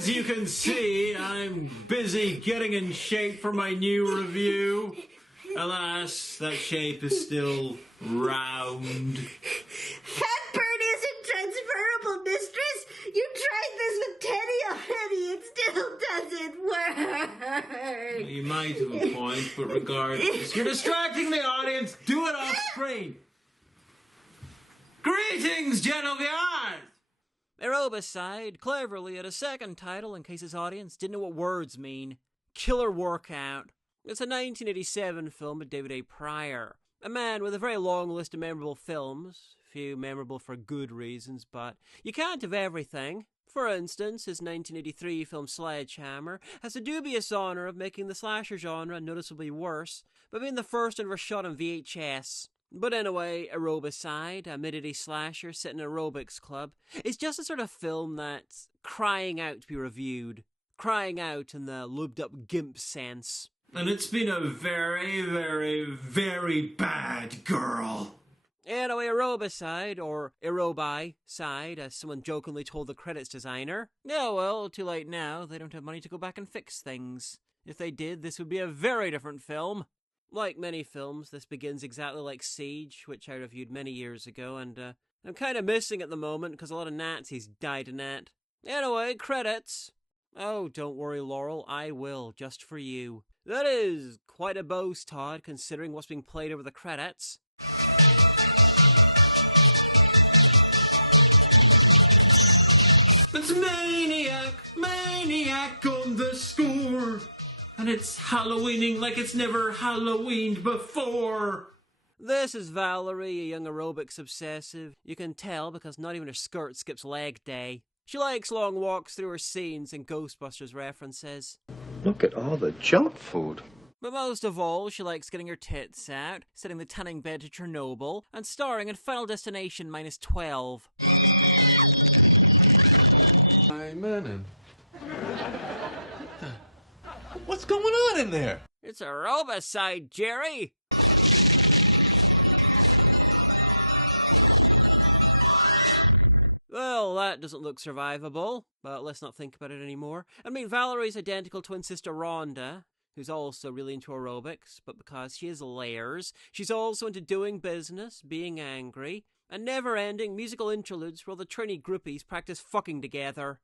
As you can see, I'm busy getting in shape for my new review. Alas, that shape is still round. Fatburn isn't transferable, mistress. You tried this with Teddy already. It still doesn't work. You might have a point, but regardless, you're distracting the audience. Do it off screen. Greetings, Genevieve! Aerobicide cleverly had a second title in case his audience didn't know what words mean. Killer Workout. It's a 1987 film with David A. Pryor, a man with a very long list of memorable films, few memorable for good reasons, but you can't have everything. For instance, his 1983 film Sledgehammer has the dubious honour of making the slasher genre noticeably worse by being the first ever shot on VHS. But anyway, Aerobicide, a mid-80s slasher set in an aerobics club, is just a sort of film that's crying out to be reviewed. Crying out in the lubed-up gimp sense. And it's been a very, very, very bad girl. Anyway, Aerobicide, or Aerobi-cide, as someone jokingly told the credits designer. Oh well, too late now, they don't have money to go back and fix things. If they did, this would be a very different film. Like many films, this begins exactly like Siege, which I reviewed many years ago, and I'm kind of missing at the moment because a lot of Nazis died in it. Anyway, credits. Oh, don't worry, Laurel, I will, just for you. That is quite a boast, Todd, considering what's being played over the credits. It's Maniac on the score. And it's Halloweening like it's never Halloweened before. This is Valerie, a young aerobics obsessive. You can tell because not even her skirt skips leg day. She likes long walks through her scenes and Ghostbusters references. Look at all the junk food. But most of all, she likes getting her tits out, setting the tanning bed to Chernobyl, and starring in Final Destination -12. Simon. What's going on in there? It's Aerobicide, Jerry! Well, that doesn't look survivable, but let's not think about it anymore. I mean, Valerie's identical twin sister Rhonda, who's also really into aerobics, but because she has layers, she's also into doing business, being angry, and never-ending musical interludes where all the trainee groupies practice fucking together.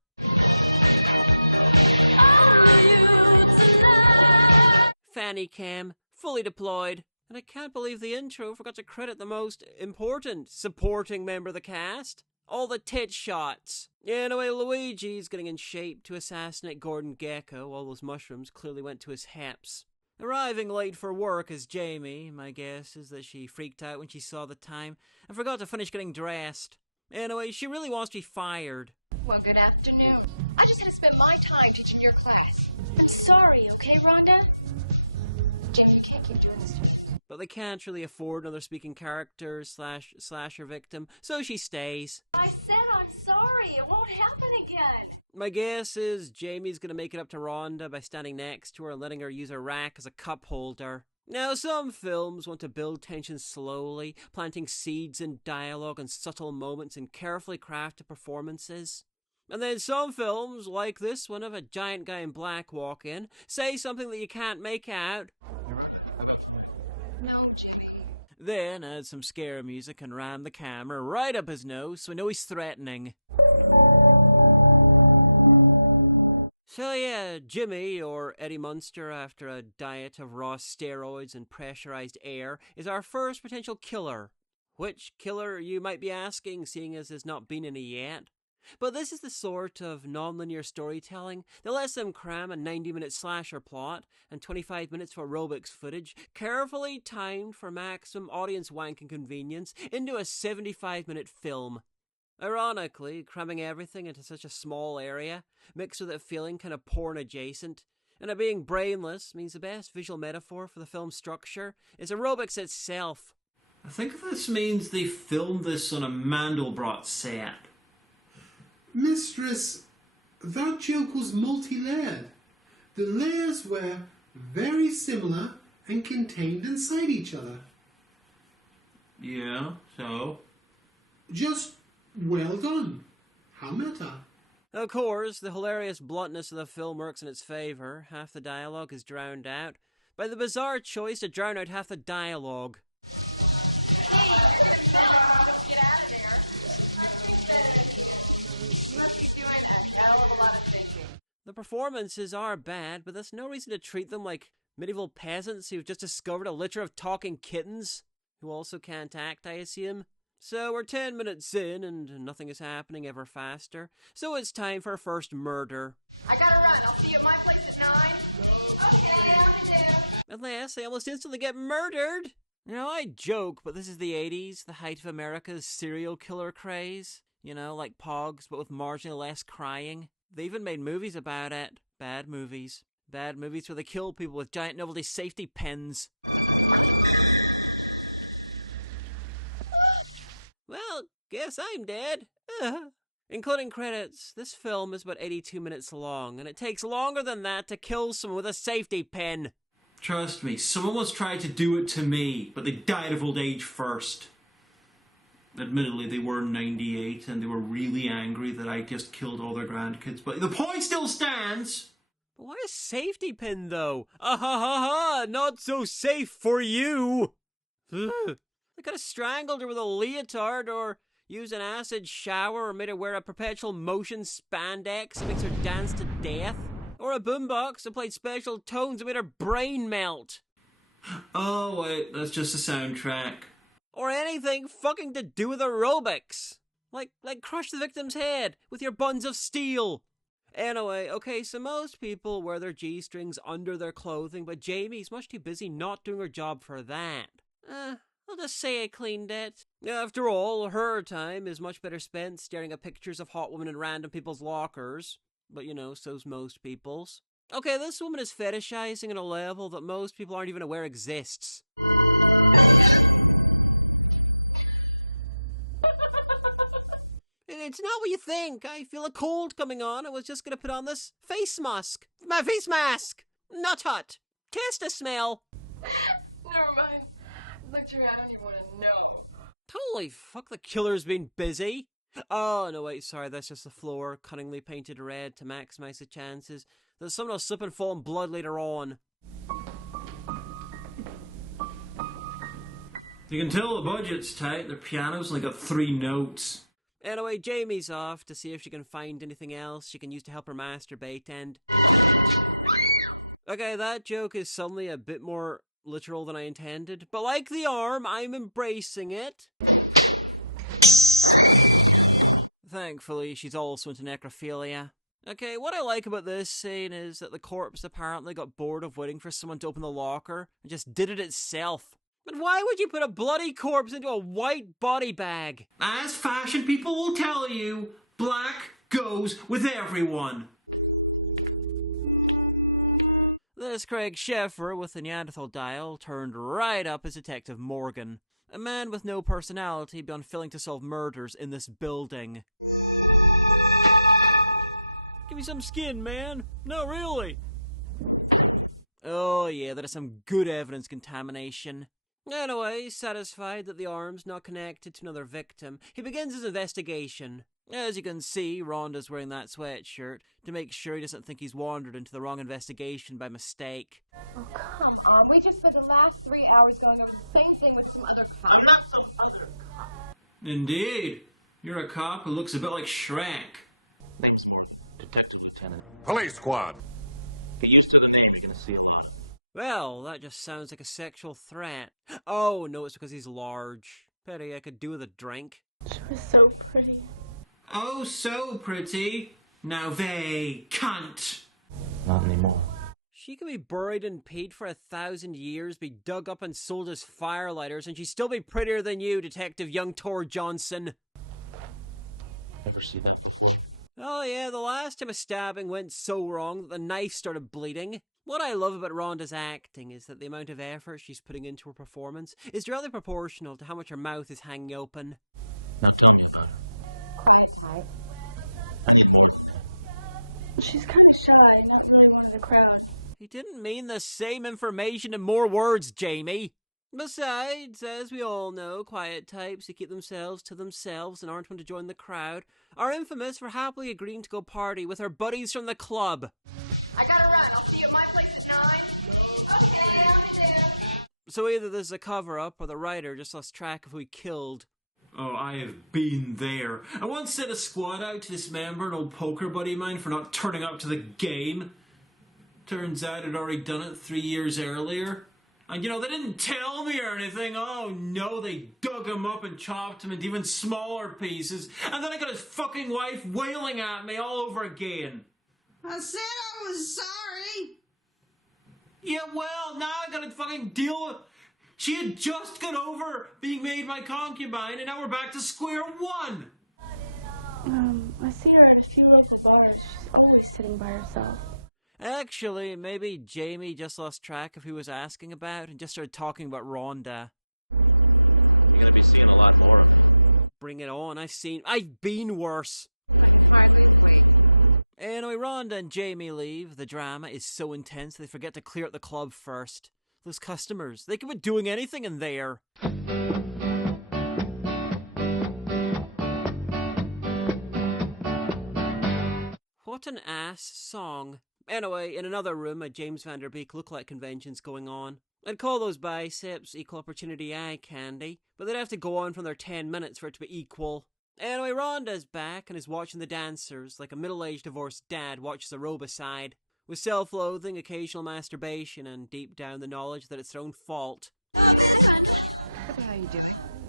Fanny cam, fully deployed. And I can't believe the intro forgot to credit the most important supporting member of the cast. All the tit shots. Anyway, Luigi's getting in shape to assassinate Gordon Gekko. All those mushrooms clearly went to his hips. Arriving late for work is Jamie. My guess is that she freaked out when she saw the time and forgot to finish getting dressed. Anyway, she really wants to be fired. Well, good afternoon. I just had to spend my time teaching your class. I'm sorry, okay, Rhonda? Jamie, you can't keep doing this to me. But they can't really afford another speaking character / slasher victim, so she stays. I said I'm sorry. It won't happen again. My guess is Jamie's going to make it up to Rhonda by standing next to her and letting her use her rack as a cup holder. Now, some films want to build tension slowly, planting seeds in dialogue and subtle moments in carefully crafted performances. And then some films, like this one of a giant guy in black walk in, say something that you can't make out. No, Jimmy. Then add some scare music and ram the camera right up his nose so we know he's threatening. So yeah, Jimmy, or Eddie Munster after a diet of raw steroids and pressurized air, is our first potential killer. Which killer, you might be asking, seeing as there's not been any yet? But this is the sort of non-linear storytelling that lets them cram a 90-minute slasher plot and 25 minutes of aerobics footage, carefully timed for maximum audience wank and convenience, into a 75-minute film. Ironically, cramming everything into such a small area, mixed with it feeling kind of porn-adjacent, and it being brainless, means the best visual metaphor for the film's structure is aerobics itself. I think this means they filmed this on a Mandelbrot set. Mistress, that joke was multi-layered. The layers were very similar and contained inside each other. Yeah, so? Just well done. How meta. Of course, the hilarious bluntness of the film works in its favor. Half the dialogue is drowned out by the bizarre choice to drown out half the dialogue. The performances are bad, but that's no reason to treat them like medieval peasants who've just discovered a litter of talking kittens, who also can't act, I assume. So we're 10 minutes in, and nothing is happening ever faster, so it's time for our first murder. I gotta run. I'll see you at my place at 9. Okay, Unless I almost instantly get murdered. Now, I joke, but this is the 80s, the height of America's serial killer craze. You know, like Pogs, but with marginally less crying. They even made movies about it. Bad movies. Bad movies where they kill people with giant novelty safety pins. Well, guess I'm dead. Including credits, this film is about 82 minutes long, and it takes longer than that to kill someone with a safety pin. Trust me, someone once tried to do it to me, but they died of old age first. Admittedly, they were 98, and they were really angry that I just killed all their grandkids, but the point still stands! But why a safety pin, though? Ah ha ha ha! Not so safe for you! They could have strangled her with a leotard, or used an acid shower, or made her wear a perpetual motion spandex that makes her dance to death. Or a boombox that played special tones that made her brain melt. Oh wait, that's just a soundtrack. Or anything fucking to do with aerobics. Like crush the victim's head with your buns of steel. Anyway, okay, so most people wear their G-strings under their clothing, but Jamie's much too busy not doing her job for that. I'll just say I cleaned it. After all, her time is much better spent staring at pictures of hot women in random people's lockers. But you know, so's most people's. Okay, this woman is fetishizing at a level that most people aren't even aware exists. It's not what you think. I feel a cold coming on. I was just gonna put on this face mask. My face mask! Not hot. Test a smell. Never mind. Looked around, I don't even want to know. Holy fuck, the killer's been busy. Oh, no, wait, sorry, that's just the floor, cunningly painted red to maximize the chances that someone will slip and fall in blood later on. You can tell the budget's tight. Their piano's only got 3 notes. Anyway, Jamie's off to see if she can find anything else she can use to help her masturbate, and... Okay, that joke is suddenly a bit more literal than I intended, but like the arm, I'm embracing it. Thankfully, she's also into necrophilia. Okay, what I like about this scene is that the corpse apparently got bored of waiting for someone to open the locker and just did it itself. But why would you put a bloody corpse into a white body bag? As fashion people will tell you, black goes with everyone. This Craig Sheffer with the Neanderthal dial turned right up as Detective Morgan, a man with no personality beyond failing to solve murders in this building. Give me some skin, man. No, really. Oh yeah, that is some good evidence contamination. Anyway, satisfied that the arm's not connected to another victim, he begins his investigation. As you can see, Rhonda's wearing that sweatshirt to make sure he doesn't think he's wandered into the wrong investigation by mistake. Oh, come on. We just spent the last 3 hours going over the same thing with some other cop. Indeed. You're a cop who looks a bit like Shrek. Detective Lieutenant. Police squad. Get used to the name, you're gonna see it. Well, that just sounds like a sexual threat. Oh, no, it's because he's large. Pity I could do with a drink. She was so pretty. Oh, so pretty. Now they can't. Not anymore. She could be buried in peat for 1,000 years, be dug up and sold as firelighters, and she'd still be prettier than you, Detective Young Tor Johnson. Ever see that? Oh yeah, the last time a stabbing went so wrong that the knife started bleeding. What I love about Rhonda's acting is that the amount of effort she's putting into her performance is directly proportional to how much her mouth is hanging open. Not talking about her. She's kind of shy in the crowd. He didn't mean the same information in more words, Jamie. Besides, as we all know, quiet types who keep themselves to themselves and aren't one to join the crowd are infamous for happily agreeing to go party with her buddies from the club. I gotta run. I'll see you at my place at 9. Okay, I'm So either this is a cover-up or the writer just lost track of who he killed. Oh, I have been there. I once sent a squad out to dismember an old poker buddy of mine for not turning up to the game. Turns out I'd already done it 3 years earlier. And you know, they didn't tell me or anything. Oh no, they dug him up and chopped him into even smaller pieces. And then I got his fucking wife wailing at me all over again. I said I was sorry. Yeah, well, now I gotta fucking deal with... She had just got over being made my concubine, and now we're back to square one. I see her at a few nights at bars. She's always sitting by herself. Actually, maybe Jamie just lost track of who he was asking about and just started talking about Rhonda. You're gonna be seeing a lot more of them. Bring it on, I've been worse. Alright, wait. Anyway, Rhonda and Jamie leave. The drama is so intense they forget to clear out the club first. Those customers, they could be doing anything in there. What an ass song. Anyway, in another room, a James Van Der Beek lookalike convention's going on. I'd call those biceps equal opportunity eye candy, but they'd have to go on for another 10 minutes for it to be equal. Anyway, Rhonda's back and is watching the dancers like a middle-aged divorced dad watches Aerobicide, with self-loathing, occasional masturbation, and deep down the knowledge that it's their own fault. What the hell are you doing?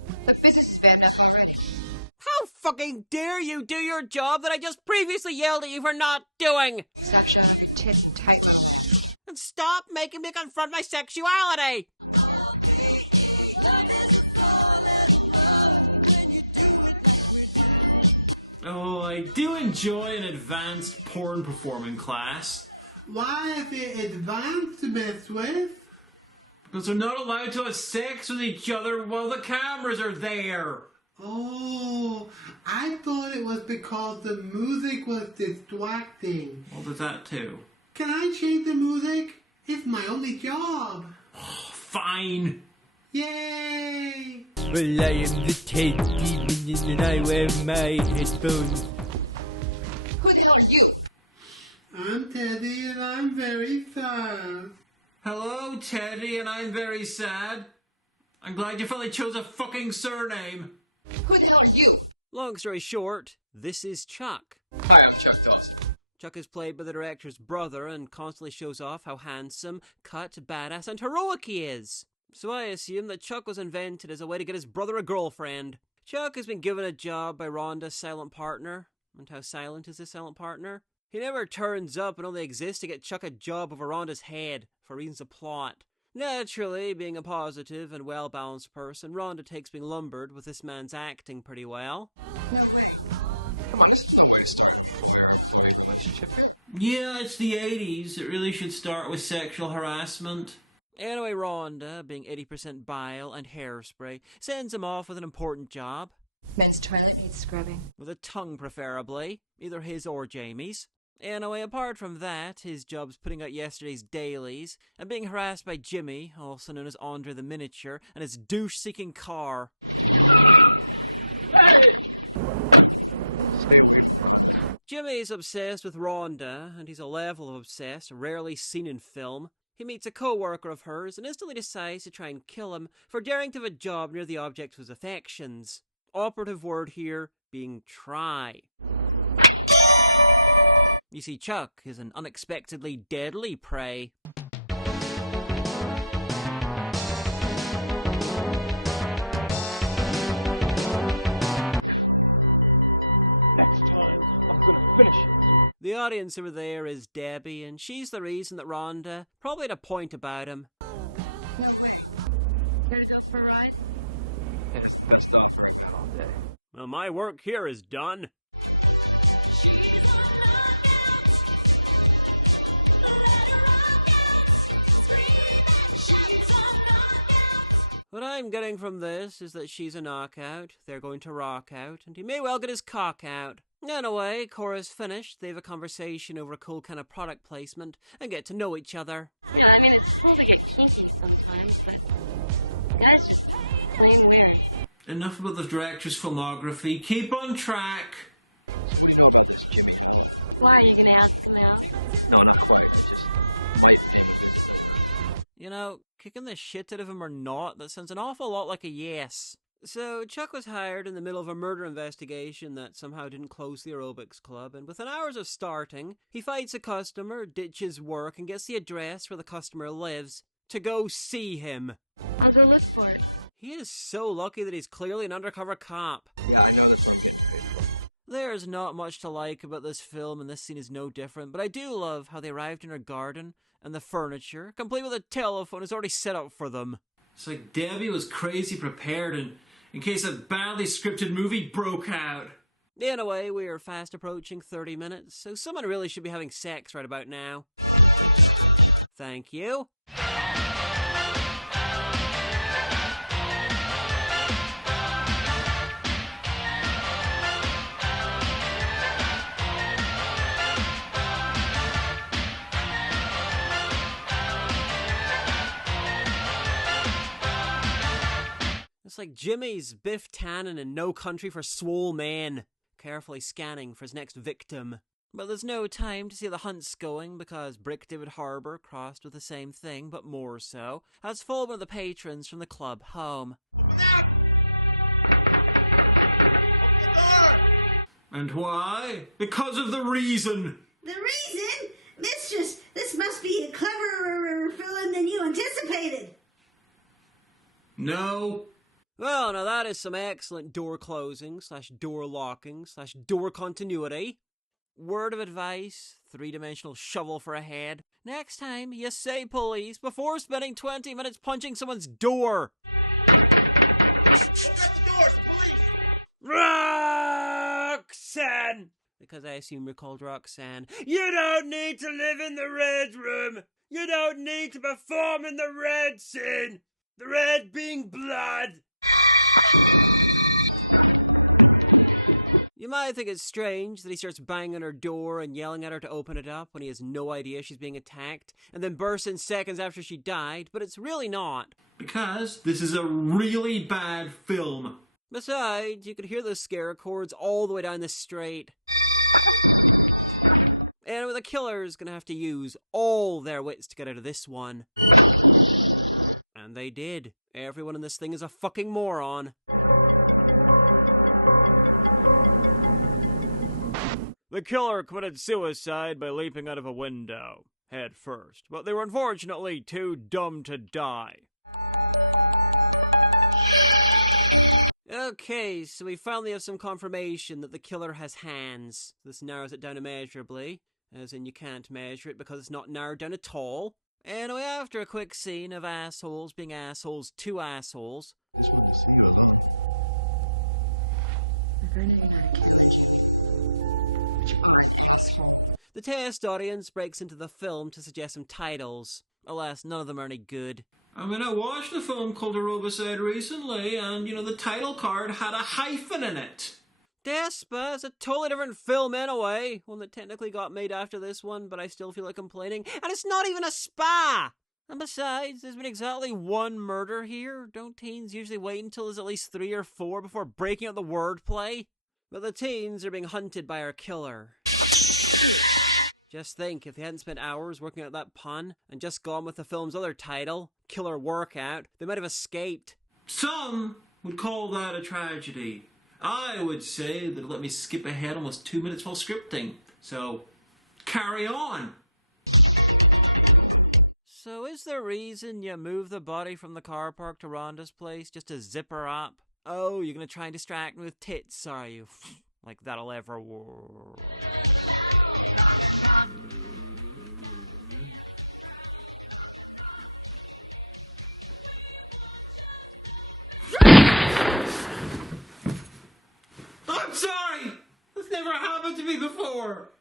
The business is bad enough already. How fucking dare you do your job that I just previously yelled at you for not doing? Stop showing your tits and tight. And stop making me confront my sexuality! Oh, I do enjoy an advanced porn performing class. Why is it advanced to mess with? Because they're not allowed to have sex with each other while the cameras are there. Oh, I thought it was because the music was distracting. Well, there's that too. Can I change the music? It's my only job. Fine. Yay! Well, I am the Ted Demon and I wear my headphones. Who the hell are you? I'm Teddy and I'm very sad. Hello, Teddy, and I'm very sad. I'm glad you finally chose a fucking surname. Who the hell are you? Long story short, this is Chuck. Hi, I'm Chuck Dawson. Chuck is played by the director's brother and constantly shows off how handsome, cut, badass, and heroic he is. So I assume that Chuck was invented as a way to get his brother a girlfriend. Chuck has been given a job by Rhonda's silent partner. And how silent is this silent partner? He never turns up and only exists to get Chuck a job over Rhonda's head, for reasons of plot. Naturally, being a positive and well-balanced person, Rhonda takes being lumbered with this man's acting pretty well. Come on, this is not my story before your relationship. Yeah, it's the 80s. It really should start with sexual harassment. Anyway, Rhonda, being 80% bile and hairspray, sends him off with an important job. Men's toilet needs scrubbing. With a tongue, preferably. Either his or Jamie's. Anyway, apart from that, his job's putting out yesterday's dailies and being harassed by Jimmy, also known as Andre the Miniature, and his douche-seeking car. Jimmy's obsessed with Rhonda, and he's a level of obsessed rarely seen in film. He meets a co-worker of hers and instantly decides to try and kill him for daring to have a job near the object of his affections. Operative word here being try. You see, Chuck is an unexpectedly deadly prey. The audience over there is Debbie, and she's the reason that Rhonda probably had a point about him. Gonna go for a ride? Yes, that's not very good all day. Well, my work here is done. What I'm getting from this is that she's a knockout, they're going to rock out, and he may well get his cock out. Anyway, chorus finished, they have a conversation over a cool kind of product placement and get to know each other. Yeah, I mean, it's cool to get kisses sometimes, but that's just plain weird. Enough about the director's filmography. Keep on track. Why are you gonna ask him now? No, not quite. Just You know, kicking the shit out of him or not, that sounds an awful lot like a yes. So, Chuck was hired in the middle of a murder investigation that somehow didn't close the Aerobics club, and within hours of starting, he fights a customer, ditches work, and gets the address where the customer lives to go see him. I'll go look for it. He is so lucky that he's clearly an undercover cop. Yeah, I know this one gets paid for. There's not much to like about this film, and this scene is no different, but I do love how they arrived in her garden, and the furniture, complete with a telephone, is already set up for them. It's like Debbie was crazy prepared in case a badly scripted movie broke out. Anyway, we are fast approaching 30 minutes, so someone really should be having sex right about now. Thank you. It's like Jimmy's Biff Tannen in No Country for Swole Men, carefully scanning for his next victim. But there's no time to see the hunts going because Brick David Harbour, crossed with the same thing, but more so, has followed one of the patrons from the club home. And why? Because of the reason. The reason? This must be a cleverer villain than you anticipated. No. Well, now that is some excellent door closing / door locking / door continuity. Word of advice, 3-dimensional shovel for a head. Next time, you say police before spending 20 minutes punching someone's door. Roxanne! Because I assume you're called Roxanne. You don't need to live in the red room. You don't need to perform in the red scene. The red being blood. You might think it's strange that he starts banging on her door and yelling at her to open it up when he has no idea she's being attacked, and then bursts in seconds after she died, but it's really not. Because this is a really bad film. Besides, you could hear those scare chords all the way down the street. And the killer's gonna have to use all their wits to get out of this one. And they did. Everyone in this thing is a fucking moron. The killer committed suicide by leaping out of a window, head first, but they were unfortunately too dumb to die. Okay, so we finally have some confirmation that the killer has hands. This narrows it down immeasurably, as in you can't measure it because it's not narrowed down at all. Anyway, after a quick scene of assholes being assholes to assholes, the test audience breaks into the film to suggest some titles. Alas, none of them are any good. I mean, I watched a film called Aerobicide recently, and, the title card had a hyphen in it. Despa is a totally different film anyway. One that technically got made after this one, but I still feel like complaining. And it's not even a spa! And besides, there's been exactly one murder here. Don't teens usually wait until there's at least 3 or 4 before breaking out the wordplay? But the teens are being hunted by our killer. Just think, if they hadn't spent hours working out that pun, and just gone with the film's other title, Killer Workout, they might have escaped. Some would call that a tragedy. I would say that it let me skip ahead almost 2 minutes while scripting. So, carry on. So is the reason you moved the body from the car park to Rhonda's place just to zip her up? Oh, you're gonna try and distract me with tits, are you? Like that'll ever work. I'm sorry! That's never happened to me before!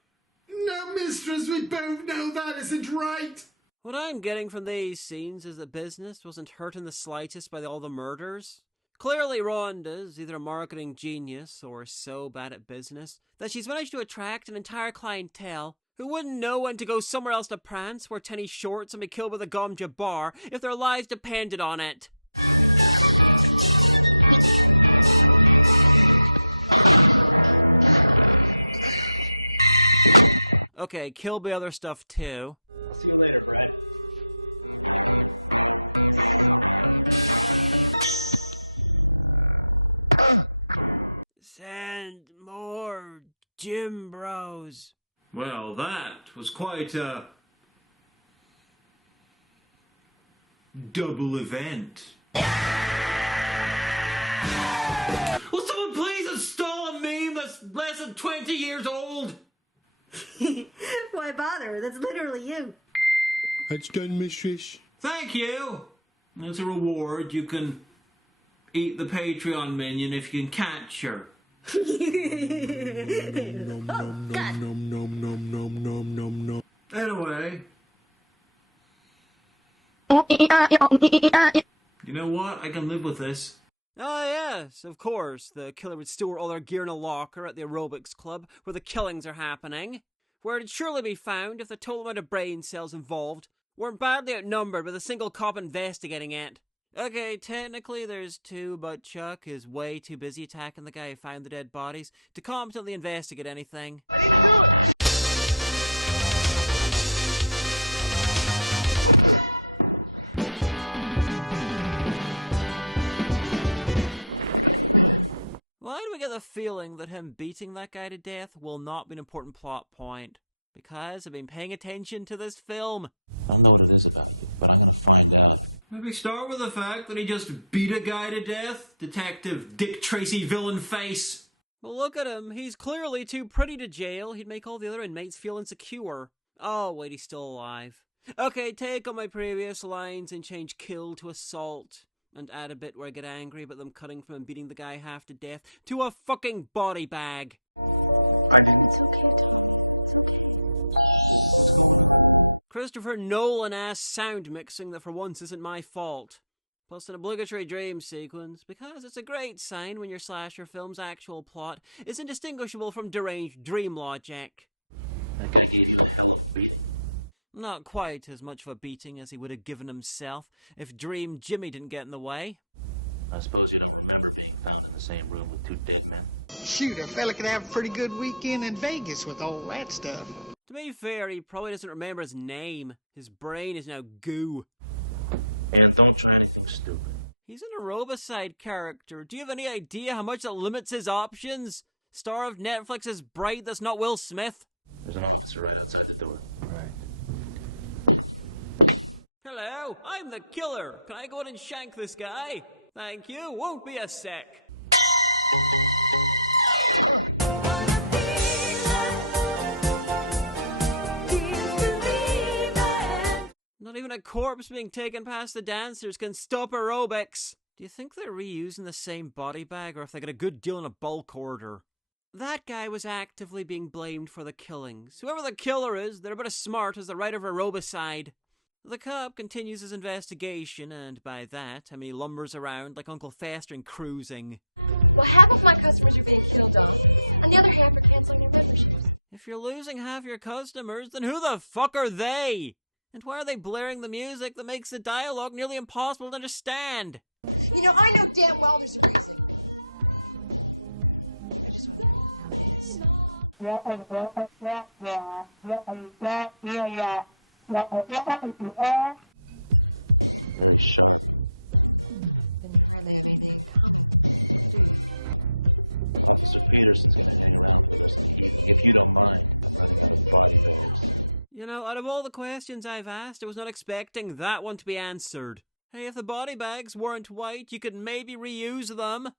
No, mistress, we both know that isn't right. What I'm getting from these scenes is that business wasn't hurt in the slightest by all the murders. Clearly Rhonda's either a marketing genius or so bad at business that she's managed to attract an entire clientele who wouldn't know when to go somewhere else to prance, wear tennis shorts and be killed with a gom jabbar if their lives depended on it. Okay, kill the other stuff too. I'll see you later, Ray. Send more gym bros. Well, that was quite a double event. Will someone please install a meme that's less than 20 years old? Why bother? That's literally you. That's done, mistress. Thank you. As a reward, you can eat the Patreon minion if you can catch her. Anyway. You know what? I can live with this. Oh yes, of course. The killer would store all their gear in a locker at the Aerobics club where the killings are happening, where it'd surely be found if the total amount of brain cells involved weren't badly outnumbered with a single cop investigating it. Okay, technically there's two, but Chuck is way too busy attacking the guy who found the dead bodies to competently investigate anything. Why do we get the feeling that him beating that guy to death will not be an important plot point? Because I've been paying attention to this film. I don't know what it is about you, but I'm gonna find out. Maybe start with the fact that he just beat a guy to death. Detective Dick Tracy villain face. Well, look at him. He's clearly too pretty to jail. He'd make all the other inmates feel insecure. Oh, wait, he's still alive. Okay, take on my previous lines and change kill to assault. And add a bit where I get angry about them cutting from him beating the guy half to death to a fucking body bag. Christopher Nolan-ass sound mixing that for once isn't my fault. Plus an obligatory dream sequence, because it's a great sign when your slasher film's actual plot is indistinguishable from deranged dream logic. That guy gave you a hell of a beating. Not quite as much of a beating as he would have given himself if Dream Jimmy didn't get in the way. I suppose you don't remember being found in the same room with two dead men. Shoot, a fella could have a pretty good weekend in Vegas with all that stuff. To be fair, he probably doesn't remember his name. His brain is now goo. Yeah, don't try anything stupid. He's an Aerobicide character. Do you have any idea how much that limits his options? Star of Netflix's Bright that's not Will Smith? There's an officer right outside the door. Right. Hello, I'm the killer. Can I go in and shank this guy? Thank you, won't be a sec. Not even a corpse being taken past the dancers can stop aerobics. Do you think they're reusing the same body bag, or if they got a good deal in a bulk order? That guy was actively being blamed for the killings. Whoever the killer is, they're about as smart as the writer of Aerobicide. The cop continues his investigation, and by that, I mean he lumbers around like Uncle Fester in Cruising. Well, half of my customers are being killed off, and the other half are canceling their memberships. If you're losing half your customers, then who the fuck are they? And why are they blaring the music that makes the dialogue nearly impossible to understand? You know, I know damn well this You know, out of all the questions I've asked, I was not expecting that one to be answered. Hey, if the body bags weren't white, you could maybe reuse them.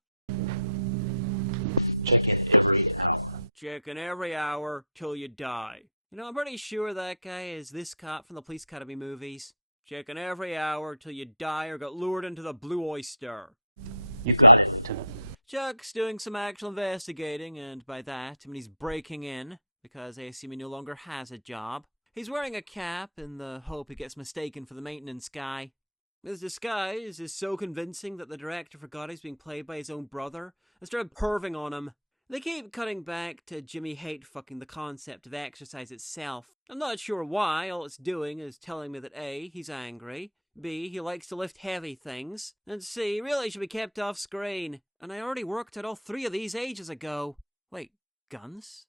Checking every hour till you die. You know, I'm pretty sure that guy is this cop from the Police Academy movies. Checking every hour till you die or got lured into the Blue Oyster. You got it, Lieutenant. Chuck's doing some actual investigating, and by that, I mean he's breaking in, because I assume he no longer has a job. He's wearing a cap in the hope he gets mistaken for the maintenance guy. His disguise is so convincing that the director forgot he's being played by his own brother and started perving on him. They keep cutting back to Jimmy hate-fucking the concept of exercise itself. I'm not sure why, all it's doing is telling me that A, he's angry, B, he likes to lift heavy things, and C, really should be kept off screen. And I already worked out all three of these ages ago. Wait, guns?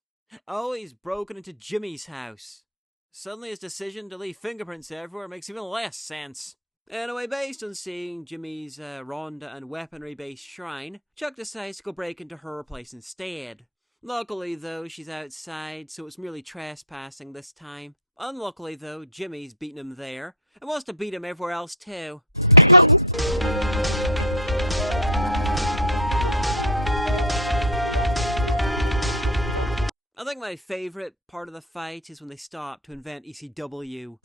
Oh, he's broken into Jimmy's house. Suddenly his decision to leave fingerprints everywhere makes even less sense. Anyway, based on seeing Jimmy's Rhonda and weaponry-based shrine, Chuck decides to go break into her place instead. Luckily, though, she's outside, so it's merely trespassing this time. Unluckily, though, Jimmy's beaten him there, and wants to beat him everywhere else, too. I think my favourite part of the fight is when they stop to invent ECW.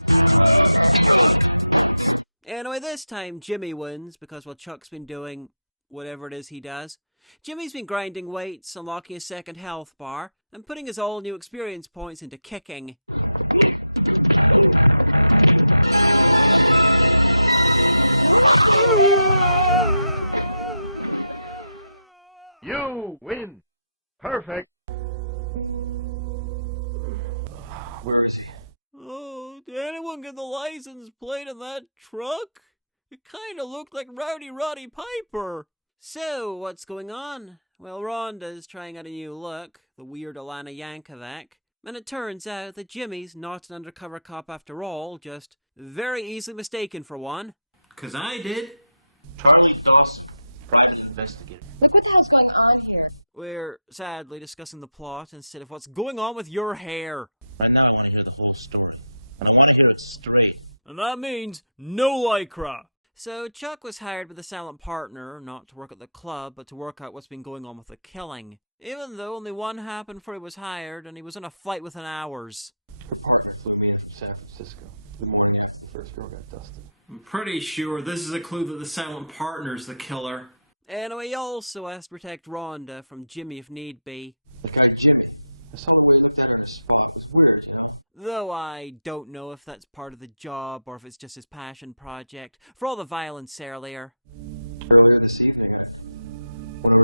Anyway, this time Jimmy wins because while Chuck's been doing whatever it is he does, Jimmy's been grinding weights, unlocking his second health bar, and putting his all-new experience points into kicking. You win. Perfect. Where is he? Oh, did anyone get the license plate on that truck? It kinda looked like Rowdy Roddy Piper. So, what's going on? Well, Rhonda's trying out a new look, the weird Alana Yankovic, and it turns out that Jimmy's not an undercover cop after all, just very easily mistaken for one. 'Cause I did. Charlie Dawson, private investigator. Look what the hell's going on here. We're sadly discussing the plot instead of what's going on with your hair. Right now I want to hear the whole story. I want to hear it straight. And that means no lycra. So Chuck was hired by the silent partner, not to work at the club, but to work out what's been going on with the killing. Even though only one happened before he was hired, and he was on a flight within hours. Her partner flew me in from San Francisco. The morning after the first girl got dusted. I'm pretty sure this is a clue that the silent partner's the killer. Anyway, he also has to protect Rhonda from Jimmy if need be. The guy Jimmy. I saw him right there. It's weird, Though I don't know if that's part of the job or if it's just his passion project, for all the violence earlier. Earlier this evening, one of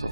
his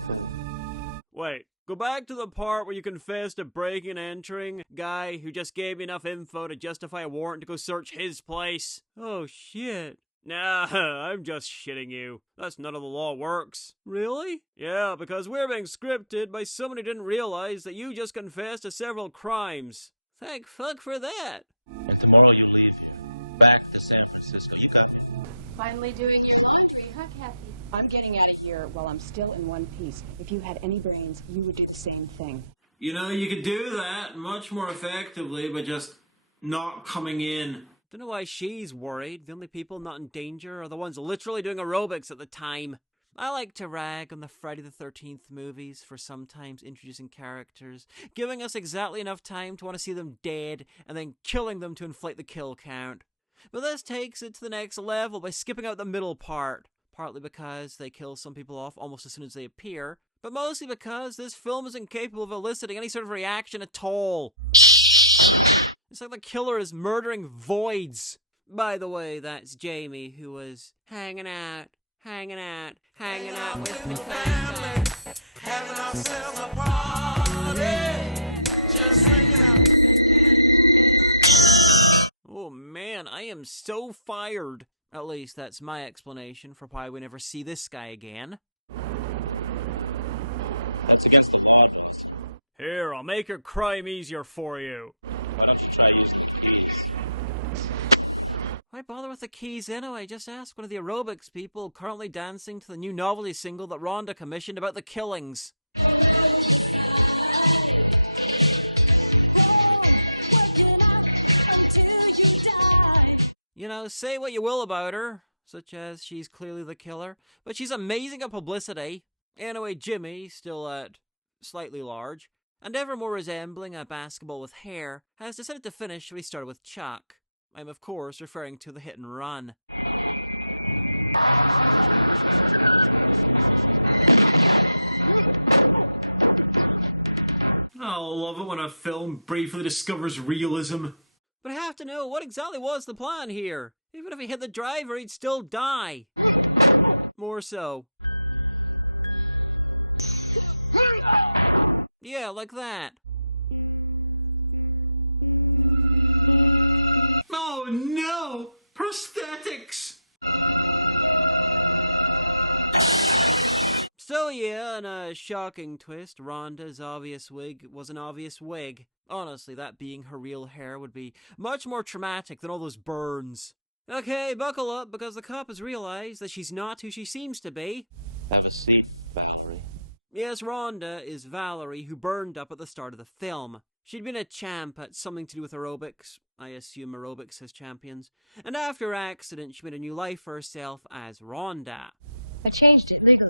Wait, go back to the part where you confessed to breaking and entering guy who just gave me enough info to justify a warrant to go search his place. Oh shit. Nah, I'm just shitting you. That's not how the law works. Really? Yeah, because we're being scripted by someone who didn't realize that you just confessed to several crimes. Thank fuck for that. And tomorrow you leave here. Back to San Francisco. You got me. Finally doing your laundry, huh, Kathy? I'm getting out of here while I'm still in one piece. If you had any brains, you would do the same thing. You know, you could do that much more effectively by just not coming in. Don't know why she's worried. The only people not in danger are the ones literally doing aerobics at the time. I like to rag on the Friday the 13th movies for sometimes introducing characters, giving us exactly enough time to want to see them dead, and then killing them to inflate the kill count. But this takes it to the next level by skipping out the middle part, partly because they kill some people off almost as soon as they appear, but mostly because this film is incapable of eliciting any sort of reaction at all. It's like the killer is murdering voids. By the way, that's Jamie, who was hanging out with the family, having ourselves a party, just hanging out. Oh man, I am so fired. At least that's my explanation for why we never see this guy again. That's against the law. Here, I'll make your crime easier for you. Why don't you try using the keys? Why bother with the keys anyway? Just ask one of the Aerobics people currently dancing to the new novelty single that Rhonda commissioned about the killings. You know, say what you will about her, such as she's clearly the killer, but she's amazing at publicity. Anyway, Jimmy, still at slightly large, and ever more resembling a basketball with hair, has decided to finish what he started with Chuck. I'm of course referring to the hit and run. I love it when a film briefly discovers realism. But I have to know, what exactly was the plan here? Even if he hit the driver, he'd still die. More so. Yeah, like that. Oh no! Prosthetics! So yeah, in a shocking twist, Rhonda's obvious wig was an obvious wig. Honestly, that being her real hair would be much more traumatic than all those burns. Okay, buckle up, because the cop has realized that she's not who she seems to be. Have a seat, Valerie. Yes, Rhonda is Valerie, who burned up at the start of the film. She'd been a champ at something to do with aerobics. I assume aerobics has champions. And after her accident, she made a new life for herself as Rhonda. I changed it legally.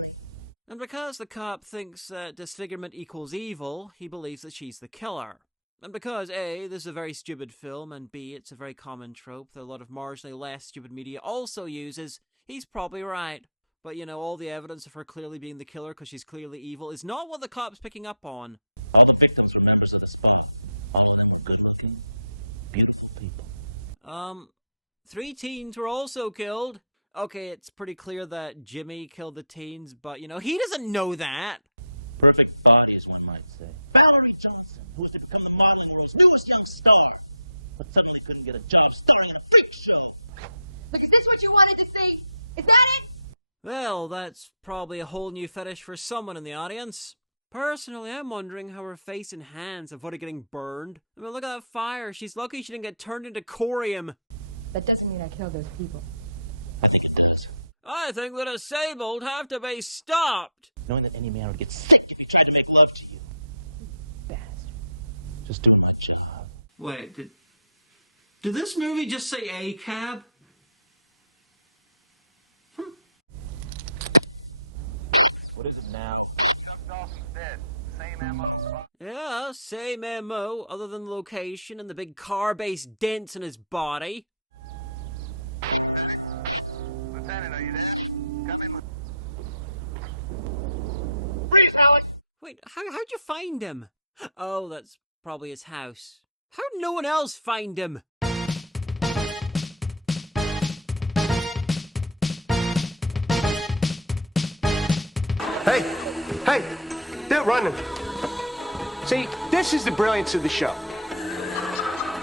And because the cop thinks that disfigurement equals evil, he believes that she's the killer. And because A, this is a very stupid film, and B, it's a very common trope that a lot of marginally less stupid media also uses, he's probably right. But you know, all the evidence of her clearly being the killer because she's clearly evil is not what the cop's picking up on. All the victims were members of the squad. All good-looking, beautiful people. 3 teens were also killed. Okay, it's pretty clear that Jimmy killed the teens, but you know, he doesn't know that. Perfect bodies, one might say. Valerie Johnson, who's to become the Martin Luther's newest young star, but suddenly couldn't get a job starting a freak show. Look, is this what you wanted to see? Is that it? Well, that's probably a whole new fetish for someone in the audience. Personally, I'm wondering how her face and hands avoided getting burned. I mean, look at that fire. She's lucky she didn't get turned into corium. That doesn't mean I killed those people. I think it does. I think the disabled have to be stopped. Knowing that any man would get sick if he tried to make love to you. Bastard. Just doing my job. Wait, did this movie just say A cab? What is it now? Dead. Same MO. Yeah, same MO, other than the location and the big car-based dents in his body. Lieutenant, are you there? Come in. Freeze, Alex! Wait, how'd you find him? Oh, that's probably his house. How'd no one else find him? Hey, they're running. See, this is the brilliance of the show.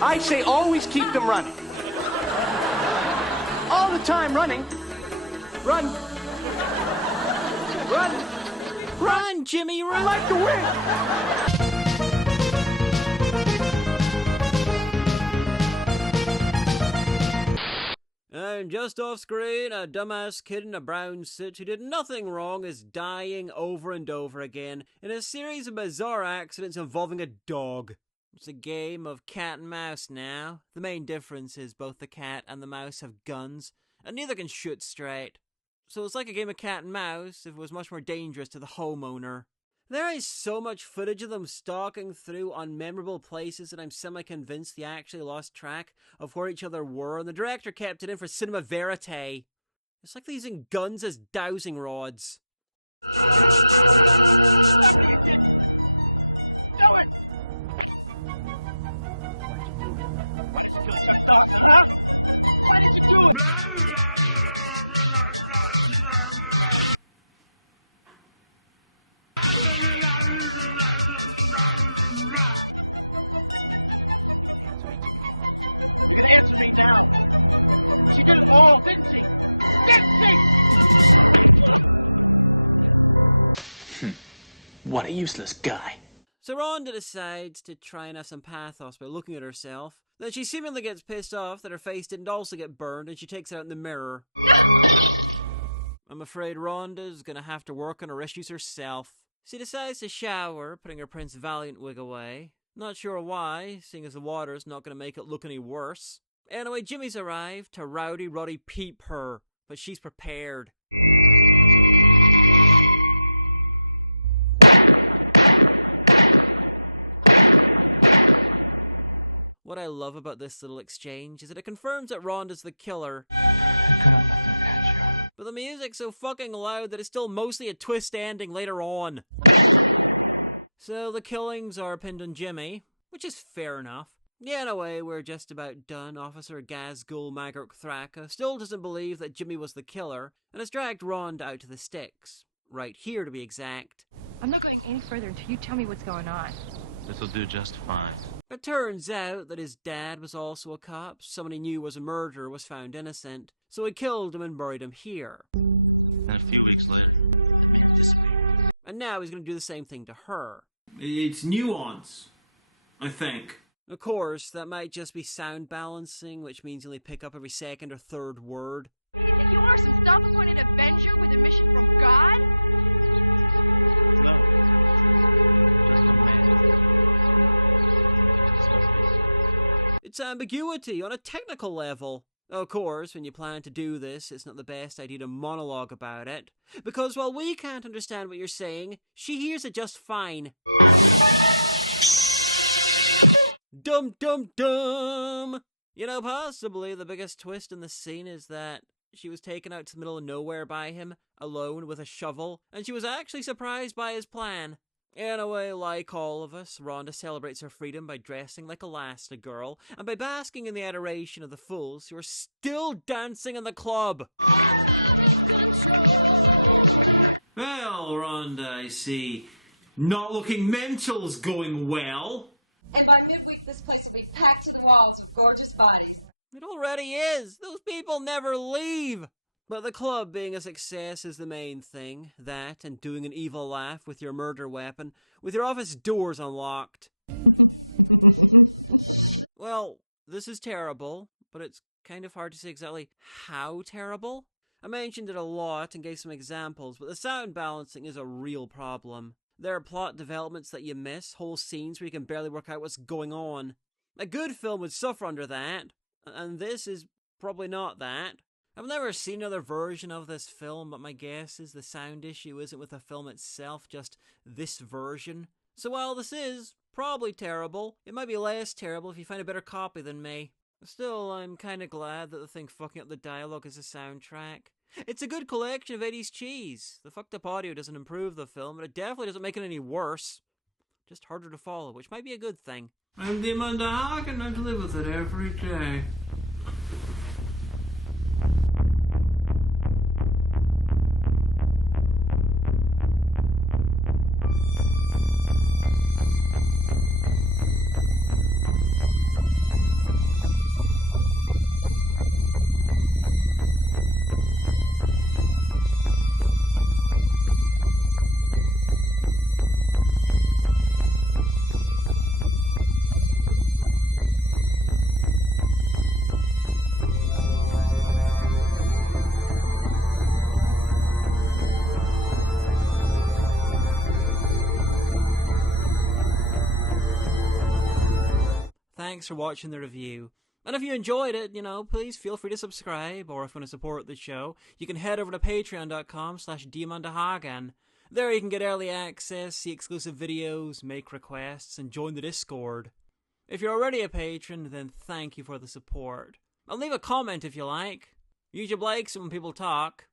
I say always keep them running. All the time running. Run. Run. Run, Jimmy, run! Like the wind. And just off screen, a dumbass kid in a brown suit who did nothing wrong is dying over and over again in a series of bizarre accidents involving a dog. It's a game of cat and mouse now. The main difference is both the cat and the mouse have guns, and neither can shoot straight. So it's like a game of cat and mouse if it was much more dangerous to the homeowner. There is so much footage of them stalking through unmemorable places that I'm semi-convinced they actually lost track of where each other were, and the director kept it in for cinema verite. It's like they're using guns as dowsing rods. What a useless guy. So Rhonda decides to try and have some pathos by looking at herself. Then she seemingly gets pissed off that her face didn't also get burned, and she takes it out in the mirror. I'm afraid Rhonda's gonna have to work on her issues herself. She decides to shower, putting her Prince Valiant wig away. Not sure why, seeing as the water's not gonna make it look any worse. Anyway, Jimmy's arrived to rowdy Roddy peep her, but she's prepared. What I love about this little exchange is that it confirms that Rhonda's the killer. But the music's so fucking loud that it's still mostly a twist ending later on. So the killings are pinned on Jimmy, which is fair enough. Yeah, in a way, we're just about done. Officer Gazgul Magurk Thraka still doesn't believe that Jimmy was the killer, and has dragged Rhonda out to the sticks. Right here, to be exact. I'm not going any further until you tell me what's going on. This'll do just fine. It turns out that his dad was also a cop. Someone he knew was a murderer was found innocent, so he killed him and buried him here. And a few weeks later, the man disappeared. And now he's going to do the same thing to her. It's nuance, I think. Of course, that might just be sound balancing, which means you only pick up every second or third word. You are some self-appointed avenger with a mission from God? It's ambiguity on a technical level. Of course, when you plan to do this, it's not the best idea to monologue about it, because while we can't understand what you're saying, she hears it just fine. Dum dum dum! You know, possibly the biggest twist in the scene is that she was taken out to the middle of nowhere by him, alone with a shovel, and she was actually surprised by his plan. In a way, like all of us, Rhonda celebrates her freedom by dressing like Elastigirl, and by basking in the adoration of the fools who are still dancing in the club. Well, Rhonda, I see. Not looking mental's going well. And by midweek, this place will be packed to the walls with gorgeous bodies. It already is. Those people never leave. But the club being a success is the main thing. That and doing an evil laugh with your murder weapon, with your office doors unlocked. Well, this is terrible, but it's kind of hard to say exactly how terrible. I mentioned it a lot and gave some examples, but the sound balancing is a real problem. There are plot developments that you miss, whole scenes where you can barely work out what's going on. A good film would suffer under that, and this is probably not that. I've never seen another version of this film, but my guess is the sound issue isn't with the film itself, just this version. So while this is probably terrible, it might be less terrible if you find a better copy than me. Still, I'm kinda glad that the thing fucking up the dialogue is a soundtrack. It's a good collection of 80s cheese. The fucked up audio doesn't improve the film, but it definitely doesn't make it any worse. Just harder to follow, which might be a good thing. I'm the Amanda Hagan, I live with it every day. Thanks for watching the review. And if you enjoyed it, please feel free to subscribe, or if you want to support the show, you can head over to patreon.com/DemonDeHagan. There you can get early access, see exclusive videos, make requests, and join the Discord. If you're already a patron, then thank you for the support. And leave a comment if you like. YouTube likes it when people talk.